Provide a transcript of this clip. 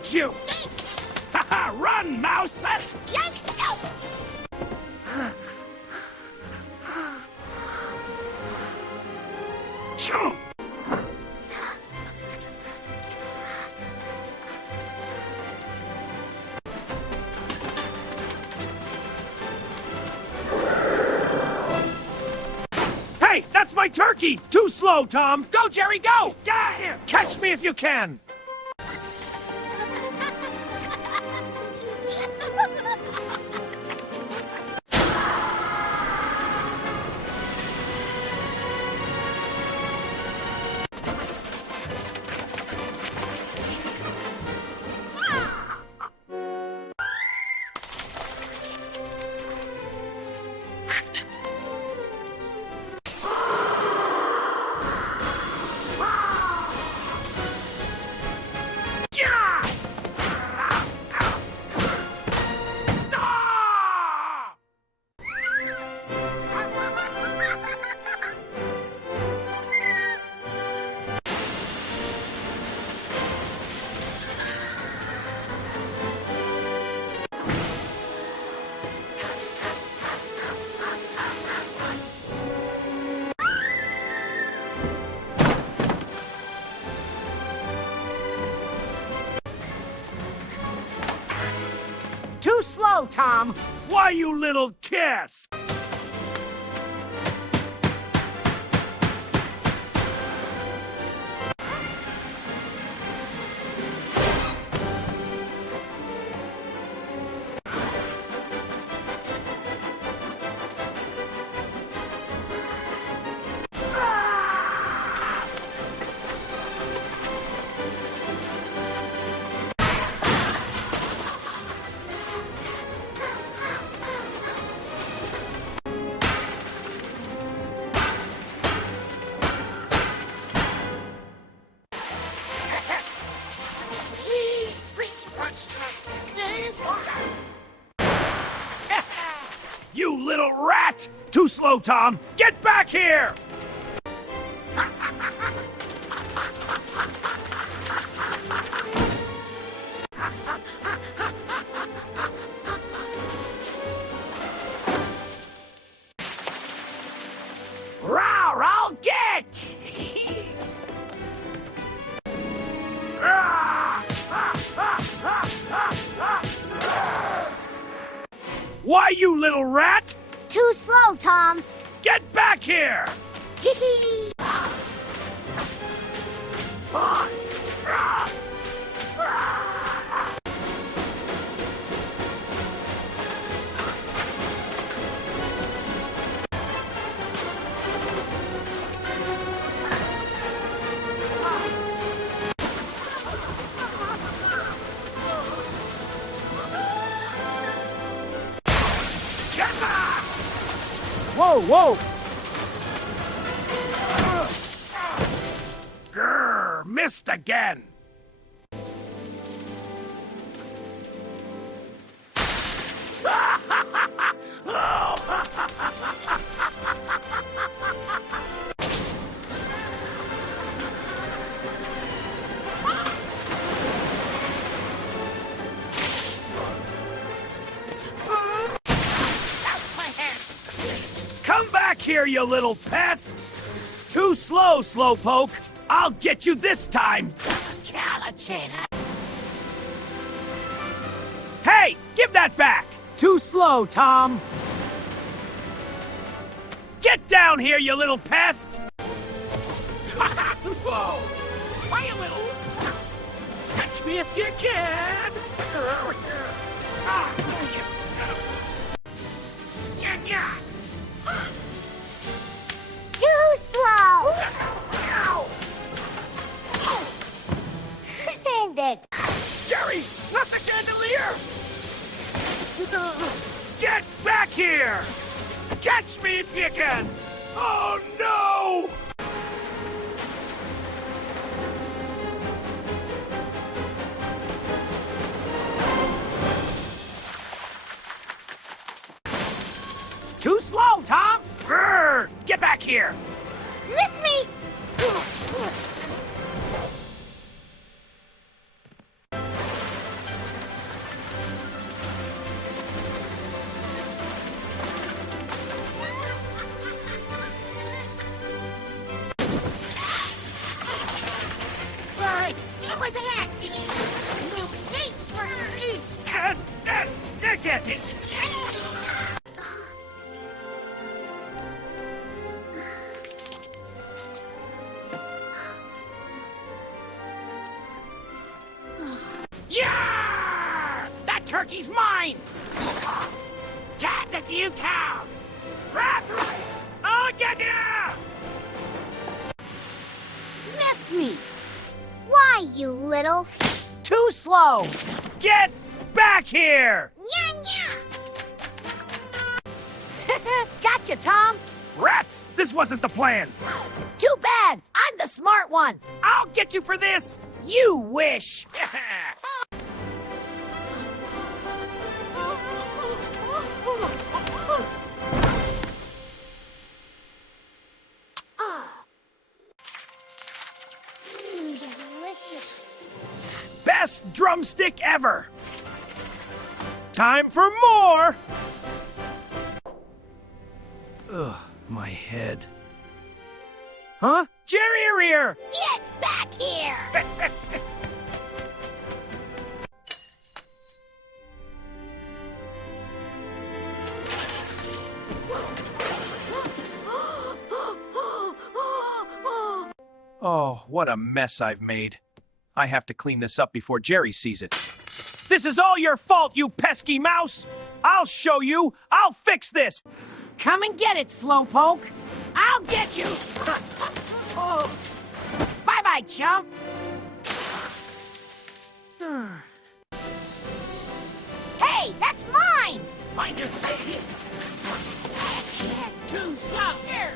get you! Ha-ha! Run, mouse! Choo! Hey, that's my turkey! Too slow, Tom! Go, Jerry, go! Get here! Catch me if you can! Too slow, Tom. Why, you little kiss? You little rat! Too slow, Tom! Get back here! Rawr, I'll get! Why, you little rat? Too slow, Tom. Get back here! Whoa, whoa! Grrr, missed again! Come back here, you little pest! Too slow, Slowpoke! I'll get you this time! Hey! Give that back! Too slow, Tom. Get down here, you little pest! Too slow. Why a little? Catch me if you can. Too slow. And it. Jerry, not the chandelier. Get back here! Catch me if you can! Oh no! Too slow, Tom. Grrr! Get back here! Miss me. after you, Tom! Rat race! I'll get ya! Missed me. Why, you little? Too slow! Get back here! Nya nya. Gotcha, Tom. Rats! This wasn't the plan! Too bad. I'm the smart one. I'll get you for this! You wish! Delicious. Best drumstick ever! Time for more! Ugh, my head. Huh? Jerry Rear! Get back here. Oh, what a mess I've made. I have to clean this up before Jerry sees it. This is all your fault, you pesky mouse! I'll show you! I'll fix this! Come and get it, Slowpoke! I'll get you! Bye-bye, chump! Hey, that's mine. Find your baby! Too slow! Here!